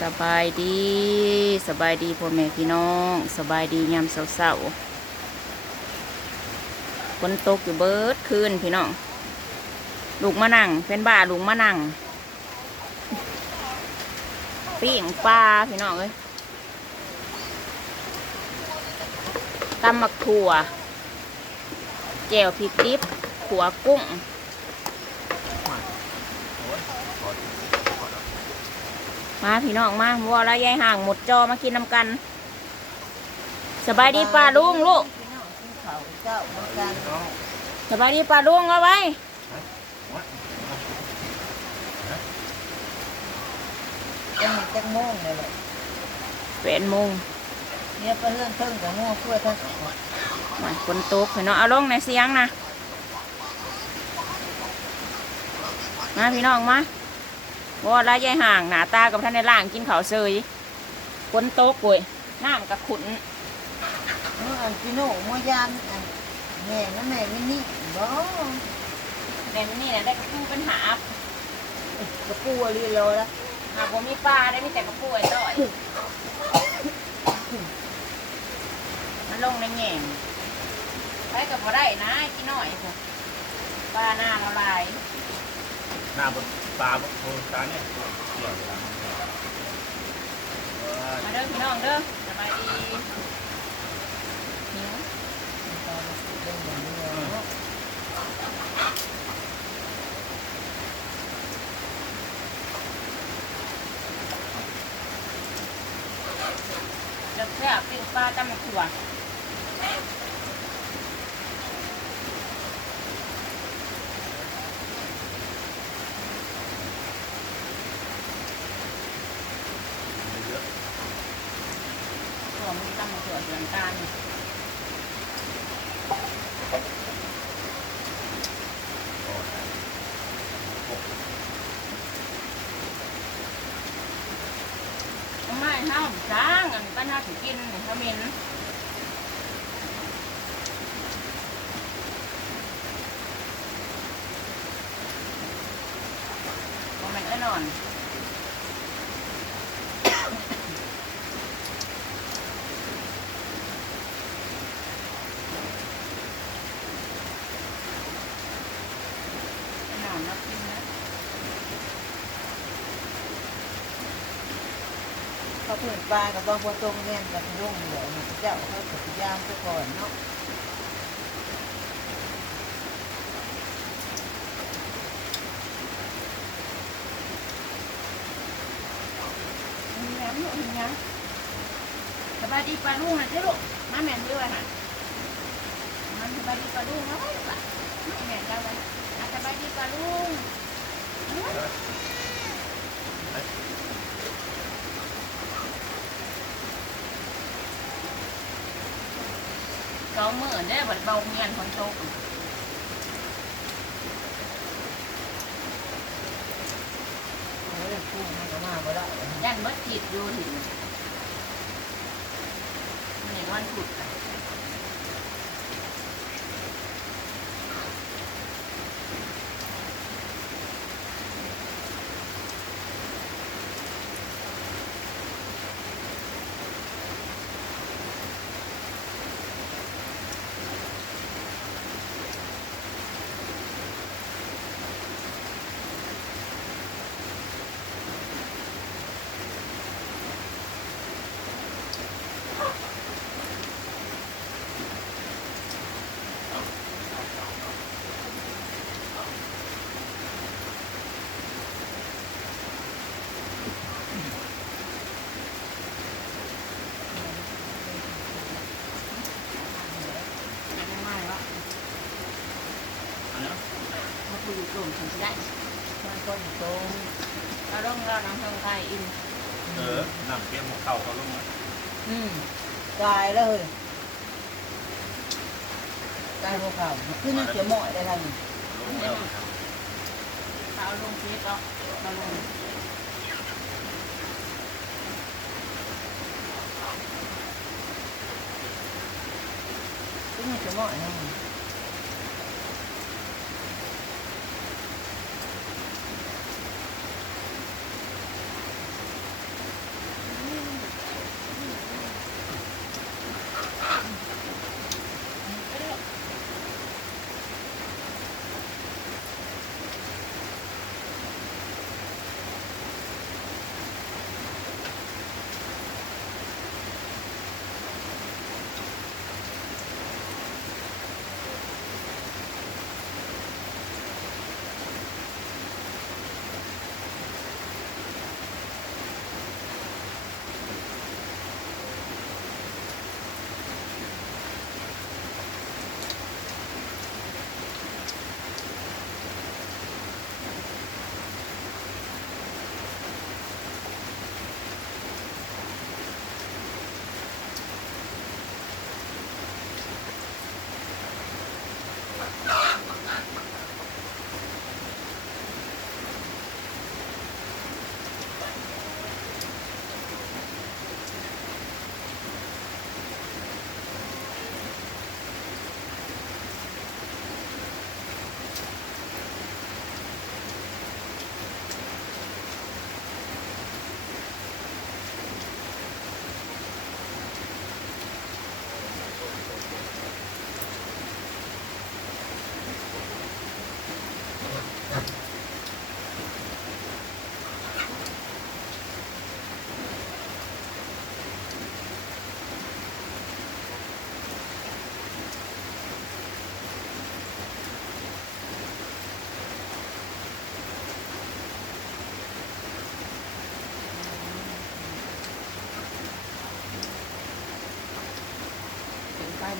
สบายดีสบายดีพ่อแม่พี่น้อง สบายดียามเศร้าๆฝนตกอยู่เบิดคืนพี่น้องลูกมานั่งเป็นบ้าลูกมานั่งปิ้งปลาพี่น้องเอ้ยตำมักถั่วแจ่วพริกดิบขัวกุ้ง มาพี่น้องมาวัวแล้วยายห่างหมดจอมากินน้ำกัน สบายดีป้าลุงลูกพี่น้องกินข้าวเจ้าเหมือนกันสบายดีป้าลุงเอาไว้จะมีจังโมงเลยแหละเป็นโมงเนี่ยไปเรื่องเทิงกับงัวเพื่อทั้งออกมาฝนตกพี่น้องเอาลงในเสียงนะมาพี่น้องมา วัวแล้วยายห่างหนาตากับท่านในล่างกินข้าวเซยฝนตกเว้ยน้ำกับขุนเมื่ออันพี่โน่มวยานอันแม่นั่นแม่ไม่นี่บ่ในนี่นะได้กระปูเป็นหาบกระปูอะไรโลละหากว่ามีปลาได้มีแต่กระปูไอ้ต้อยมันลงในแง่งไปกับบ่ได้นะกินหน่อยพวกปลาหน้าละลายหน้าบน ปลาบนโครงการเนี่ยเกี่ยวกับมาเด้อพี่น้องเด้อสบายดีหิวเป็นอย่างนี้เนาะเด็กแซ่บปิ้งปลาตำมะขวดตัวมันตำมะขวด เหมือนกันไม่เท่าจ้างอันป้าน่าถือกินเขาเหม็นบ่แมันเอ้อนอนนักกินนะ เขาเพิ่นปลากับบางบัวตรงแม่นกับรุ่งเดี๋ยวมันเจ้าเขาพยายามซะก่อนเนาะมีน้ำลูกมีน้ำสบายดีปลาลูกนะเจ้าลูกมาแม่ด้วยนะมันสบายดีปลาลูกนะเว้ปะมาแม่นได้ไหมอะสบายดีปลาลูก เกาเหมือนได้บัดเบาเงียนคนโตกเออคู่มันก็มาบ่ได้ยันเบิดจิตอยู่ถึงมันอย่างวันพุธอะ มาคุยกลุ่มถึงจะได้มันก็อยู่ตรงเราต้องเราน้ำเพิ่มไทยอิน เออน้ำเปรี้ยวหมกเข่าเขาลงมาอืมกายแล้วเฮ้ยกายพวกเขาขึ้นนี่เสียหมอยได้ทันลงแล้วเอาลงเฟซแล้วมาลงขึ้นนี่เสียหมอยนะไป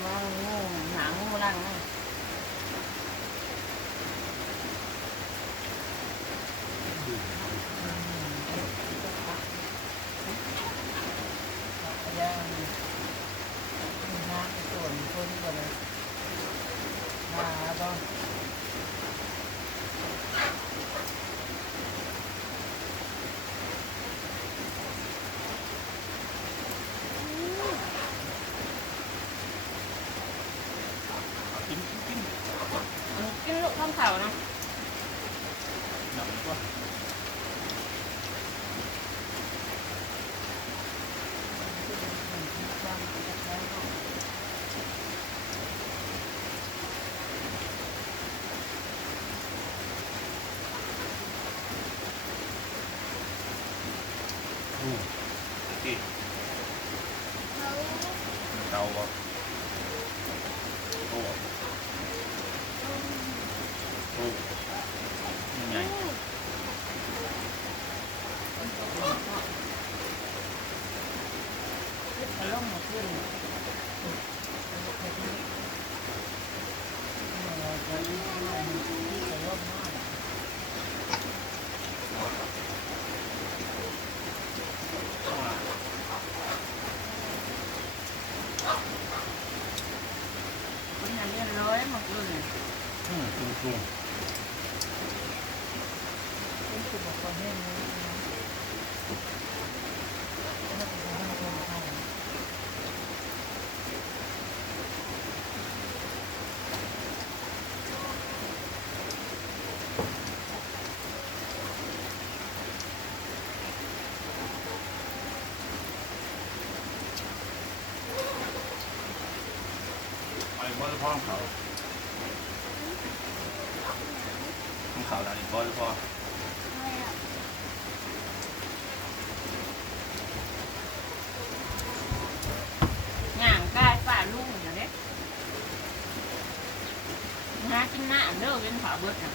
มางูหนางูรังนะย่างน้ำส่วนคนก็เลยมาบ่กินกินกิน อันนี้ กินลูกข้าวเข่านะ หนังก็ อู้ที่เตาบ่โอ้โอ้ยังไง ไปล่องมาขึ้นจะรีบมาที่จะล่มมาก คนนั้นเรียนร้อยหมดเลย อืมจุ่มจุ่ม เป็นสุขภาพแห้งเลยนะแล้วก็ให้คนไทย พ่อของเขาของเขาแล้วนี่บ่ได้พ่อย่างกายฝ่าลุงอย่างนี้หากินหน้าเด้อเป็นผาเบิดนะ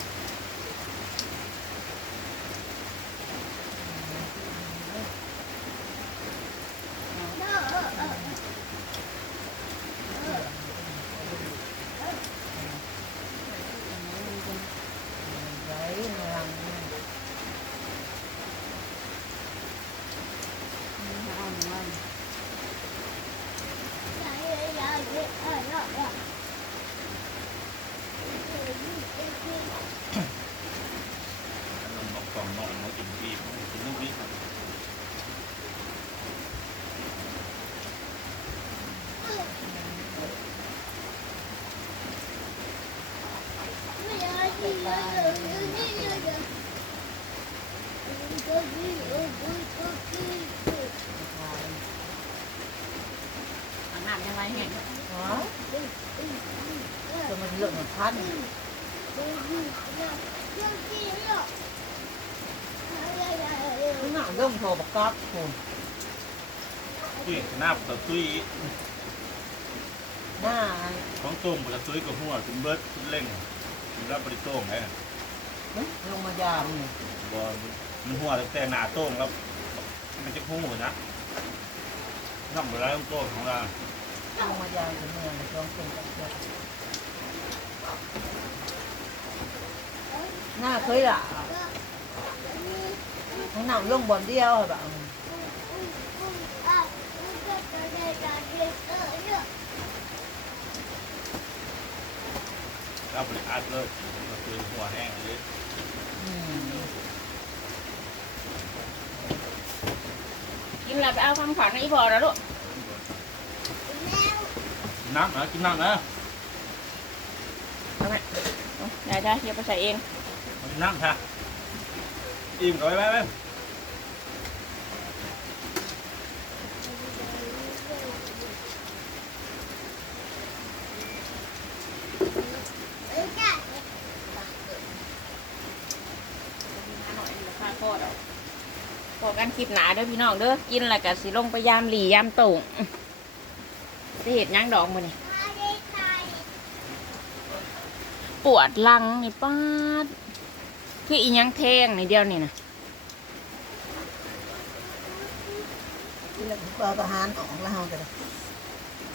ไว้ในรังนี่ เอาหน่อย อันนั้นบอกกล่องนอนมากินปีบกินลูกนี้ครับ อาหารยังไงเห็นอ๋อจะมันเรื่องมันพันหนังเรื่องโทรประกอบคุณตุ้ยหน้าตะตุ้ยหน้าของต้มกับตุ้ยกับหัวถึงเบิดถึงเล่งถึงรับบริโต้งไงลงมายามนี่บ่ มันหัวตั้งแต่หน้าโต้งแล้ว มันจะพุ่งนะทำอะไรต้องโต้งของเราลงมายามถึงเมืองลองเป็นกับเจ้าหน้าเคยล่ะของหนังลงบอลเดียวแบบรับบริอัดเลยก็คือหัวแห้งเลย อืม กินแล้วไปเอาคำขวัญให้พอแล้วลูกน้ำนะกินน้ำนะเอาไปเอาได้ได้เดี๋ยวไปใส่เองกินน้ำค่ะอิ่มก่อนไปไปหน่อยราคาโคตรเอา พอกันคลิปหนาเด้อพี่น้องเด้อกินแล้วก็สิลงไปยามหลียามโต่งสิเห็ดหยังดอกมือนี่ปวดหลังนี่ป้าคืออีหยังแทงนี่เดียวนี่นะที่เราเอาทหารออกแล้วเราจะ